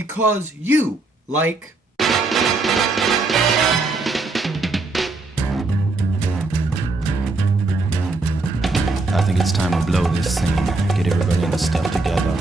because you like... I think it's time to blow this scene. Get everybody in the stuff together.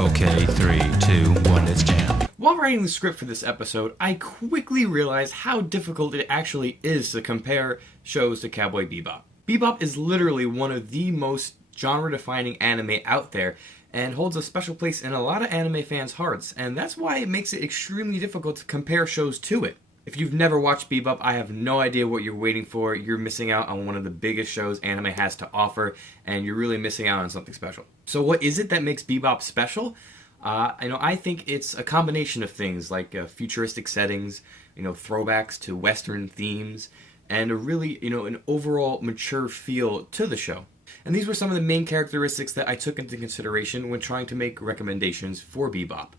Okay, 3, 2, 1, let's jam. While writing the script for this episode, I quickly realized how difficult it actually is to compare shows to Cowboy Bebop. Bebop is literally one of the most genre-defining anime out there, and holds a special place in a lot of anime fans' hearts, and that's why it makes it extremely difficult to compare shows to it. If you've never watched Bebop, I have no idea what you're waiting for. You're missing out on one of the biggest shows anime has to offer, and you're really missing out on something special. So what is it that makes Bebop special? I think it's a combination of things like futuristic settings, throwbacks to Western themes, and a really, an overall mature feel to the show. And these were some of the main characteristics that I took into consideration when trying to make recommendations for Bebop.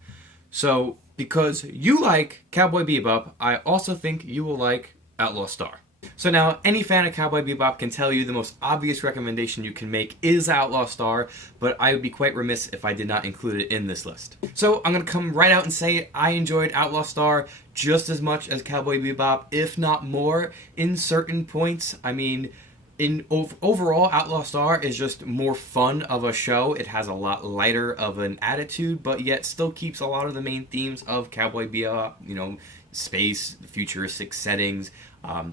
So, because you like Cowboy Bebop, I also think you will like Outlaw Star. So now, any fan of Cowboy Bebop can tell you the most obvious recommendation you can make is Outlaw Star, but I would be quite remiss if I did not include it in this list. So I'm going to come right out and say I enjoyed Outlaw Star just as much as Cowboy Bebop, if not more, in certain points. I mean, overall, Outlaw Star is just more fun of a show. It has a lot lighter of an attitude, but yet still keeps a lot of the main themes of Cowboy Bebop, space, futuristic settings,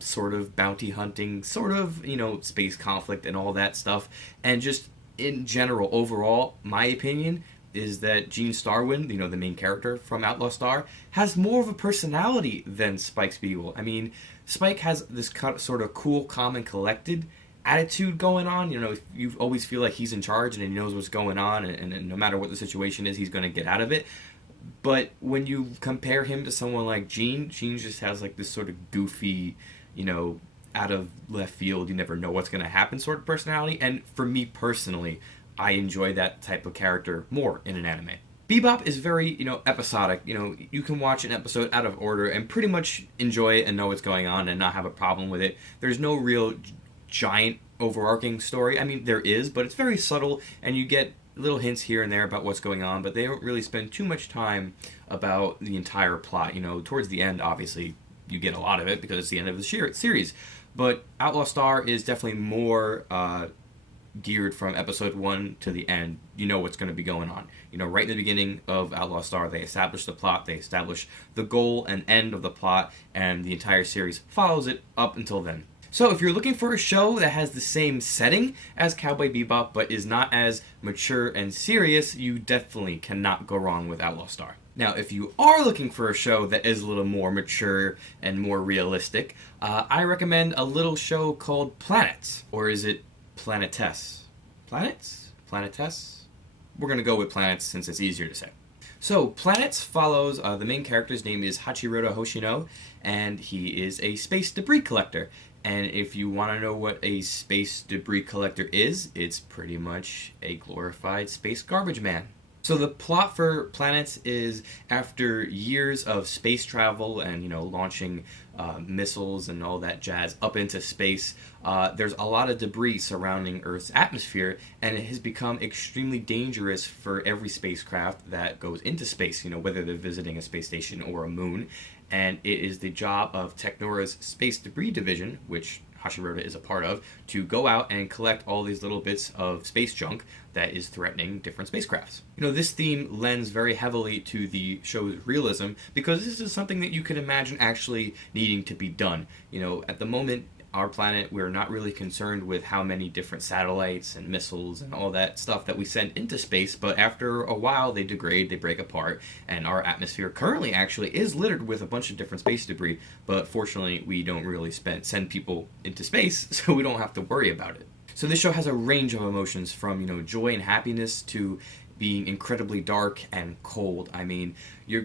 sort of bounty hunting, sort of, space conflict and all that stuff. And just in general, overall, my opinion is that Gene Starwind, the main character from Outlaw Star, has more of a personality than Spike Spiegel. I mean, Spike has this sort of cool, calm, and collected attitude going on. You always feel like he's in charge and he knows what's going on, and no matter what the situation is, he's going to get out of it. But when you compare him to someone like Gene just has like this sort of goofy, out of left field, you never know what's going to happen sort of personality. And for me personally, I enjoy that type of character more in an anime. Bebop is very, episodic. You can watch an episode out of order and pretty much enjoy it and know what's going on and not have a problem with it. There's no real giant overarching story. I mean, there is, but it's very subtle, and you get little hints here and there about what's going on, but they don't really spend too much time about the entire plot. Towards the end, obviously, you get a lot of it because it's the end of the series. But Outlaw Star is definitely more geared from episode 1 to the end. You know what's going to be going on. Right in the beginning of Outlaw Star, they establish the plot, they establish the goal and end of the plot, and the entire series follows it up until then. So if you're looking for a show that has the same setting as Cowboy Bebop but is not as mature and serious, you definitely cannot go wrong with Outlaw Star. Now, if you are looking for a show that is a little more mature and more realistic, I recommend a little show called Planets. Or is it Planetess? Planets? Planetess? We're going to go with Planets since it's easier to say. So, Planets follows, the main character's name is Hachiroda Hoshino, and he is a space debris collector. And if you want to know what a space debris collector is, it's pretty much a glorified space garbage man. So the plot for Planets is, after years of space travel and, launching missiles and all that jazz up into space, there's a lot of debris surrounding Earth's atmosphere, and it has become extremely dangerous for every spacecraft that goes into space, whether they're visiting a space station or a moon. And it is the job of Technora's Space Debris Division, which Hashiroda is a part of, to go out and collect all these little bits of space junk that is threatening different spacecrafts. This theme lends very heavily to the show's realism, because this is something that you can imagine actually needing to be done. At the moment, our planet, we're not really concerned with how many different satellites and missiles and all that stuff that we send into space, but after a while they degrade, they break apart, and our atmosphere currently actually is littered with a bunch of different space debris, but fortunately we don't really send people into space, so we don't have to worry about it. So this show has a range of emotions from, joy and happiness to being incredibly dark and cold. I mean,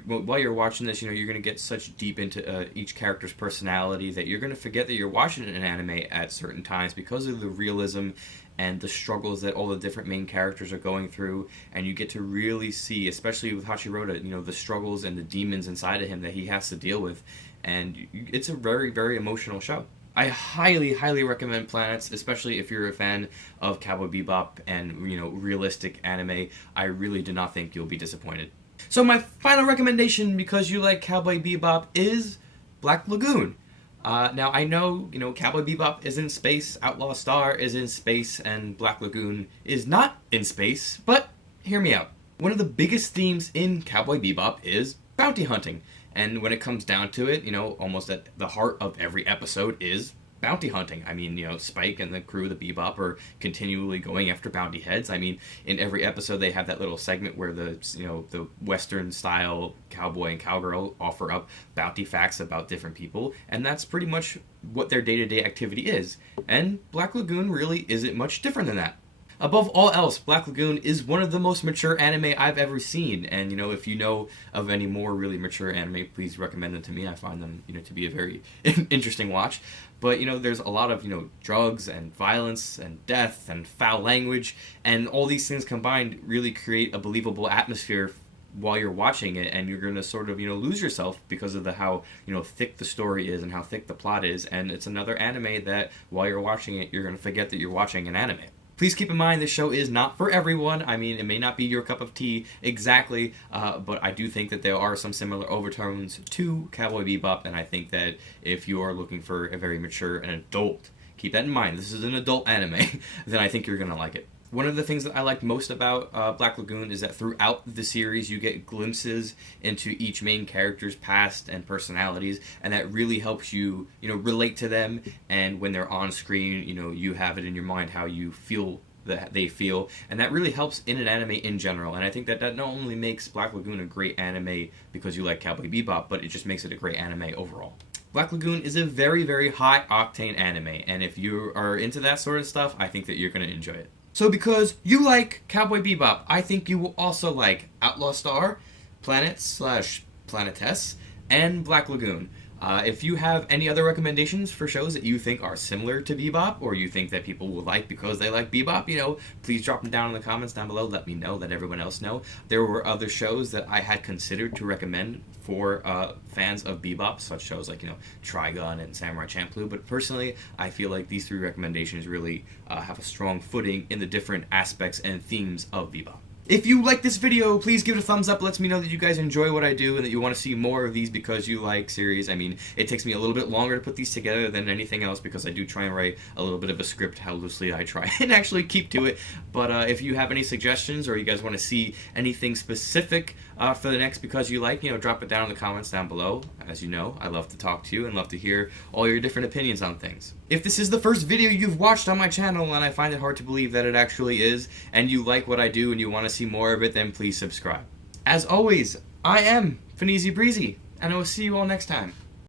while you're watching this, you're going to get such deep into each character's personality that you're going to forget that you're watching an anime at certain times because of the realism and the struggles that all the different main characters are going through, and you get to really see, especially with Hachiroda, the struggles and the demons inside of him that he has to deal with, and it's a very, very emotional show. I highly, highly recommend Planets, especially if you're a fan of Cowboy Bebop and, realistic anime. I really do not think you'll be disappointed. So my final recommendation, because you like Cowboy Bebop, is Black Lagoon. Now I know, Cowboy Bebop is in space, Outlaw Star is in space, and Black Lagoon is not in space, but hear me out. One of the biggest themes in Cowboy Bebop is bounty hunting. And when it comes down to it, almost at the heart of every episode is bounty hunting. I mean, Spike and the crew of the Bebop are continually going after bounty heads. I mean, in every episode they have that little segment where the Western style cowboy and cowgirl offer up bounty facts about different people, and that's pretty much what their day-to-day activity is. And Black Lagoon really isn't much different than that. Above all else, Black Lagoon is one of the most mature anime I've ever seen, and if you know of any more really mature anime, please recommend them to me. I find them to be a very interesting watch. But there's a lot of drugs and violence and death and foul language, and all these things combined really create a believable atmosphere while you're watching it, and you're going to sort of lose yourself because of how thick the story is and how thick the plot is. And it's another anime that while you're watching it, you're going to forget that you're watching an anime. Please keep in mind this show is not for everyone. I mean, it may not be your cup of tea exactly, but I do think that there are some similar overtones to Cowboy Bebop, and I think that if you are looking for a very mature and adult, keep that in mind, this is an adult anime, then I think you're going to like it. One of the things that I liked most about Black Lagoon is that throughout the series you get glimpses into each main character's past and personalities, and that really helps you, relate to them, and when they're on screen, you have it in your mind how you feel that they feel, and that really helps in an anime in general. And I think that not only makes Black Lagoon a great anime because you like Cowboy Bebop, but it just makes it a great anime overall. Black Lagoon is a very, very high-octane anime, and if you are into that sort of stuff, I think that you're going to enjoy it. So because you like Cowboy Bebop, I think you will also like Outlaw Star, Planet/Planetess, and Black Lagoon. If you have any other recommendations for shows that you think are similar to Bebop, or you think that people will like because they like Bebop, please drop them down in the comments down below. Let me know, let everyone else know. There were other shows that I had considered to recommend for fans of Bebop, such shows like, Trigun and Samurai Champloo, but personally, I feel like these three recommendations really have a strong footing in the different aspects and themes of Bebop. If you like this video, please give it a thumbs up. It lets me know that you guys enjoy what I do and that you want to see more of these because you like series. I mean, it takes me a little bit longer to put these together than anything else because I do try and write a little bit of a script, how loosely I try and actually keep to it. But if you have any suggestions or you guys want to see anything specific for the next Because You Like, drop it down in the comments down below. As you know, I love to talk to you and love to hear all your different opinions on things. If this is the first video you've watched on my channel, and I find it hard to believe that it actually is, and you like what I do and you want to see more of it, then please subscribe. As always, I am Fineezy Breezy, and I will see you all next time.